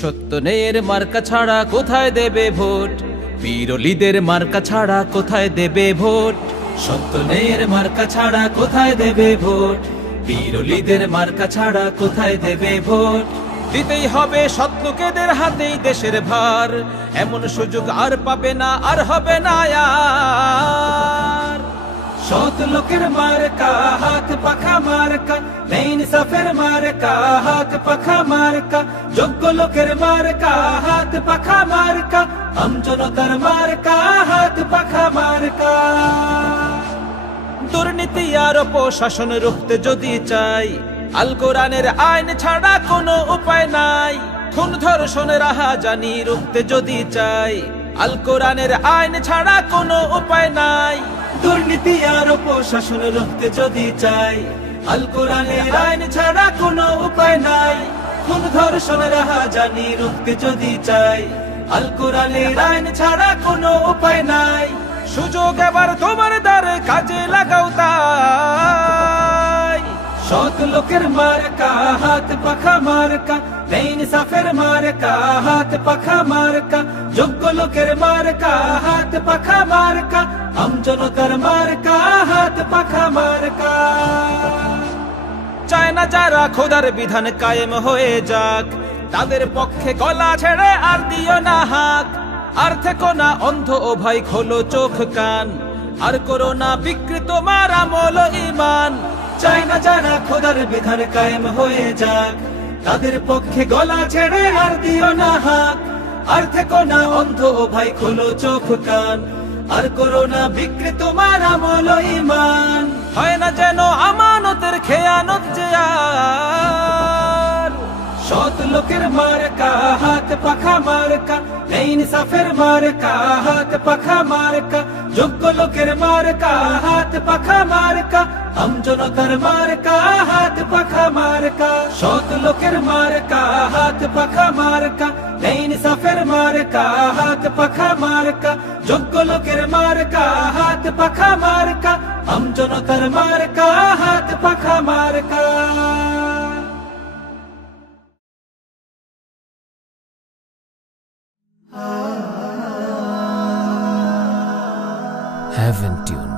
সত্যনের মার্কা ছাড়া কোথায় দেবে ভোট? বিরোধীদের মার্কা ছাড়া কোথায় দেবে ভোট? সত্যনের মার্কা ছাড়া কোথায় দেবে ভোট? বিরোধীদের মার্কা ছাড়া কোথায় দেবে ভোট? দিতেই হবে সৎ লোকেদের হাতেই দেশের ভার, এমন সুযোগ আর পাবে না, আর হবে না আর। সৎ লোকের মার্কা হাত পাখা মার্কা, ইনসাফের মার্কা হাত পাখা মার্কা, যোগ্য লোকের মার্কা হাত পাখা মার্কা, আমজনতার মার্কা হাত পাখা মার্কা। দুর্নীতি আর অপশাসন রুখতে যদি চাই, আল কোরআনের আইন ছাড়া কোনো উপায় নাই। খুন ধর্ষণ রাহাজানি রুখতে যদি চাই, আল কোরআনের আইন ছাড়া কোনো উপায় নাই। দুর্নীতি আর অপশাসন রুখতে যদি চাই, আল কোরআনের আইন ছাড়া কোনো উপায় নাই। খুন ধর্ষণ রাহাজানি রুখতে যদি চাই, আল কোরআনের আইন ছাড়া কোনো উপায় নাই। সুযোগ এবার তোমার দ্বারে, কাজে লাগাও তাই। সৎ লোকের মার্কা হাত পাখা মার্কা, ইনসাফের মার্কা হাত পাখা মার্কা, যোগ্য লোকের মার্কা হাত পাখা মার্কা, আমজনতার মার্কা হাত পাখা মার্কা। চায় না যারা খোদার বিধান কায়েম হয়ে যাক, তাদের পক্ষে গলা ছেড়ে আর দিও না হাক। আর থেকো না অন্ধ ও ভাই, খোলো চোখ কান, আর করো না বিকৃত মার আমল ঈমান। চায় না যারা খোদার বিধান কায়েম হয়ে যাক, তাদের পক্ষে গলা ছেড়ে আর দিও না হাক। আর থেকো না অন্ধ ও ভাই, খোলো চোখ কান, আর করো না বিকৃত মার আমল ঈমান। হয় না যেন আমানতের খেয়ানত যে আর। সৎ লোকের মার্কা হাত পাখা মার্কা, ইনসাফের মার্কা হাত পাখা মার্কা, যোগ্য লোকের মার্কা হাত পাখা মার্কা, আমজনতার মার্কা হাত পাখা মার্কা। সৎ লোকের মার্কা হাত পাখা মার্কা, ইনসাফের মার্কা হাত পাখা মার্কা, যোগ্য লোকের মার্কা হাত পাখা মার্কা, আমজনতার মার্কা হাত পাখা মার্কা। Haven't you